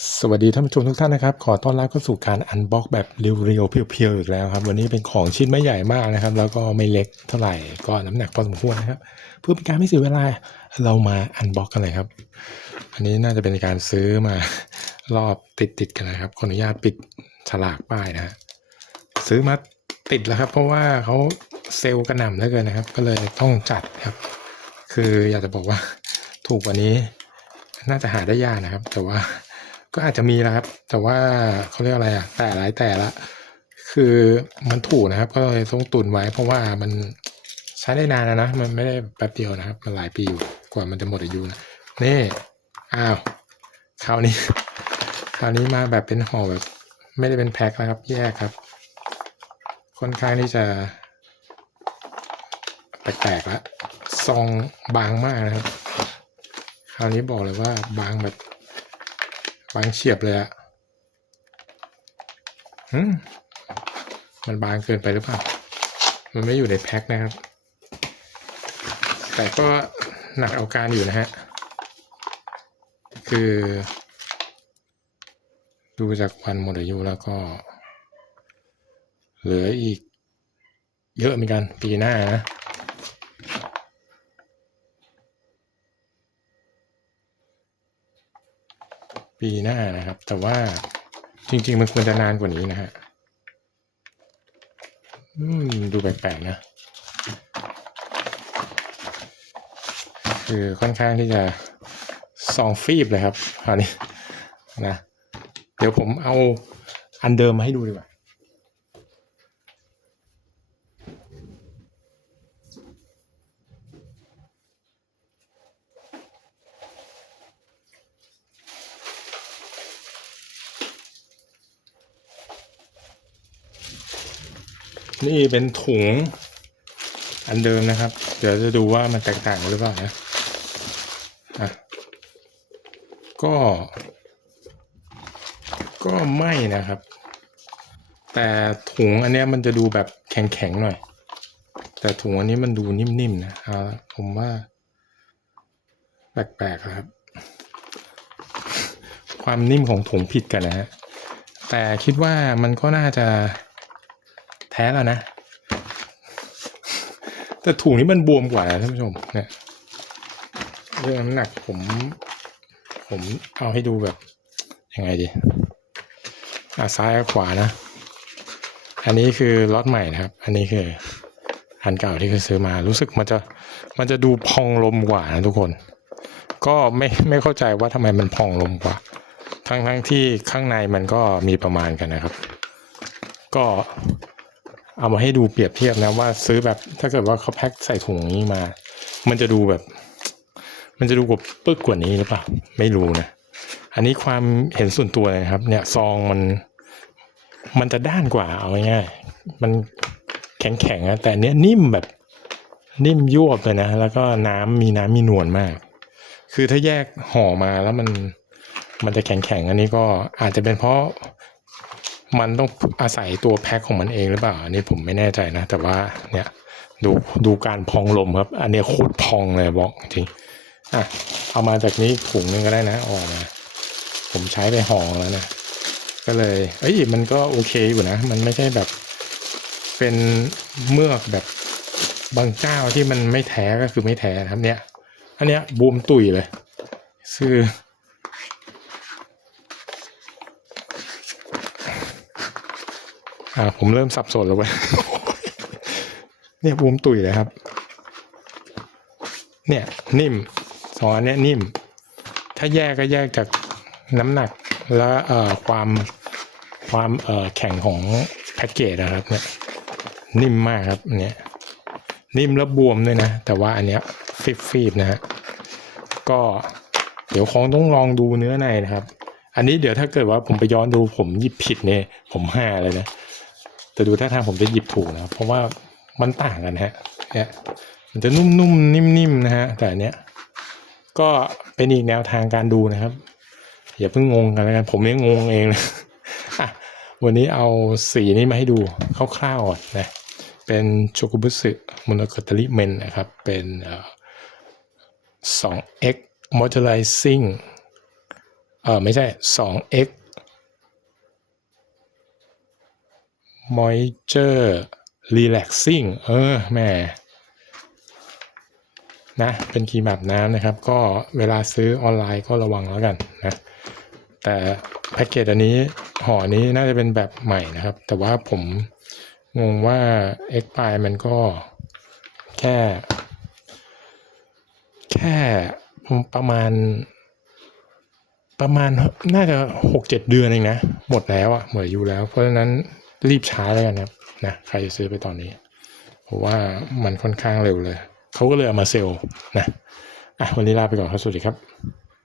สวัสดีท่านผู้ชมทุกท่านนะครับ ขอต้อนรับเข้าสู่การอันบ็อกแบบเรียวๆเพียวๆอีกแล้วครับวันนี้เป็นของชิ้นไม่ใหญ่มากนะครับ แล้วก็ไม่เล็กเท่าไหร่ก็น้ำหนักพอสมควรนะครับ เพื่อเป็นการไม่เสียเวลาเรามาอันบ็อกกันเลยครับ อันนี้น่าจะเป็นการซื้อมารอบติดๆกันนะครับขออนุญาตปิดฉลากป้ายนะฮะซื้อมาติดแล้วครับ เพราะว่าเขาเซลล์กระหน่ำเหลือเกินนะครับ ก็เลยต้องจัดครับ คืออยากจะบอกว่าถูกกว่านี้ น่าจะหาได้ยากนะครับ แต่ว่า ก็อาจจะมีนะครับ แต่ว่าเขาเรียกอะไรอะแต่หลายแต่ละ คือมันถูกนะครับ ก็เลยต้องตุนไว้ เพราะว่ามันใช้ได้นานนะนะมันไม่ได้แป๊บเดียวนะครับ มันหลายปีอยู่กว่ามันจะหมดอายุนะนี่อ้าวคราวนี้ คราวนี้มาแบบเป็นห่อแบบ ไม่ได้เป็นแพ็คนะครับ แยกครับค่อนข้างที่จะแปลกๆแล้วซองบางมากนะครับ คราวนี้บอกเลยว่าบางแบบ บางเฉียบเลยอะมมันบางเกินไปหรือเปล่า มันไม่อยู่ในแพ็คนะครับ แต่ก็หนักเอาการอยู่นะฮะ คือ ดูจากวันหมดอายุแล้วก็ เหลืออีก เยอะเหมือนกันปีหน้านะ ปีหน้านะครับ แต่ว่าจริง ๆ มันควรจะนานกว่านี้นะฮะอืมดูแปลกๆนะ คือค่อนข้างที่จะซองฟีบเลยครับคราวนี้นะ เดี๋ยวผมเอาอันเดิมมาให้ดูดีกว่า นี่เป็นถุงอันเดิมนะครับ เดี๋ยวจะดูว่ามันแตกต่างหรือเปล่านะะก็ ก็ไม่นะครับ แต่ถุงอันนี้มันจะดูแบบแข็งๆหน่อย แต่ถุงอันนี้มันดูนิ่มๆนะเอาละผมว่า แปลกๆครับ ความนิ่มของถุงผิดกันนะฮะแต่คิดว่ามันก็น่าจะ แท้แล้วนะ แต่ถุงนี้มันบวมกว่านะท่านผู้ชมเนี่ยเรื่องน้ำหนักผม ผมเอาให้ดูแบบยังไงดีอะซ้ายขวานะ อันนี้คือล็อตใหม่นะครับ อันนี้คืออันเก่าที่เคยซื้อมารู้สึกมันจะมันจะดูพองลมกว่านะทุกคน ก็ไม่ไม่เข้าใจว่าทำไมมันพองลมกว่า ทั้งทั้งที่ข้างในมันก็มีประมาณกันนะครับ ก็ เอามาให้ดูเปรียบเทียบนะว่าซื้อแบบถ้าเกิดว่าเขาแพ็คใส่ถุงนี้มา มันจะดูแบบ มันจะดูกว่าปึ๊กกว่านี้หรือเปล่าไม่รู้นะอันนี้ความเห็นส่วนตัวเลยครับ เนี่ยซองมัน มันจะด้านกว่าเอาง่ายๆมันแข็งๆนะแต่เนี้ยนิ่มแบบนิ่มยวบเลยนะแล้วก็น้ำมีน้ำมีนวลมาก คือถ้าแยกห่อมาแล้วมันมันจะแข็งๆอันนี้ก็อาจจะเป็นเพราะ มันต้องอาศัยตัวแพ็คของมันเองหรือเปล่าอันนี้ผมไม่แน่ใจนะ แต่ว่าเนี่ยดูดูการพองลมครับ อันนี้โคตรพองเลยบอกจริงอะเอามาจากนี้ถุงนึงก็ได้นะออกมาผมใช้ไปห่อแล้วนะก็เลย เอ้ยมันก็โอเคอยู่นะ มันไม่ใช่แบบเป็นเมือกแบบบางเจ้าที่มันไม่แท้ก็คือไม่แท้นะครับเนี่ย อันเนี้ยบวมตุยเลย คือ อ่าผมเริ่มสับสนแล้วเว้ยเนี่ยบวมตุยเลยครับ เนี่ยนิ่มสองอันเนี้ยนิ่ม ถ้าแยกก็แยกจากน้ำหนักและเอ่อความความเอ่อแข็งของแพ็กเกจนะครับเนี่ยนิ่มมากครับเนี่ยนิ่มแล้วบวมด้วยนะ แต่ว่าอันเนี้ยฟิบฟีบนะฮะก็เดี๋ยวคงต้องลองดูเนื้อในนะครับ อันนี้เดี๋ยวถ้าเกิดว่าผมไปย้อนดูผมหยิบผิดเนี่ยผมห้าเลยนะ แต่ดูท่าทางผมจะหยิบถูกนะเพราะว่ามันต่างกันฮะเนี่ยมันจะนุ่มๆนิ่มๆนะฮะแต่อันเนี้ยก็เป็นอีกแนวทางการดูนะครับอย่าเพิ่งงงกันแล้วกันผมยังงงเองเลยอะวันนี้เอาสีนี้มาให้ดูคร่าวๆก่อนนะเป็นโชกุบุสึมุนโกตริเมนนะครับ เป็นเอ่อ 2x moisturizing เออไม่ใช่ 2x moisture relaxing เออแหม่นะเป็นครีมอาบน้ำนะครับ ก็เวลาซื้อออนไลน์ก็ระวังแล้วกันนะแต่แพ็กเกจอันนี้ห่อนี้น่าจะเป็นแบบใหม่นะครับ แต่ว่าผมงงว่า X ปลายมันก็แค่ แค่ประมาณ ประมาณน่าจะหกเจ็ดเดือนเองนะ หมดแล้วอะ่ะหมดอายู่แล้ว เพราะฉะนั้น รีบช้าแล้วกันครับนะใครจะซื้อไปตอนนี้เพราะว่ามันค่อนข้างเร็วเลย เขาก็เลยเอามาเซลล์นะอะวันนี้ลาไปก่อนครับสวัสดีครับ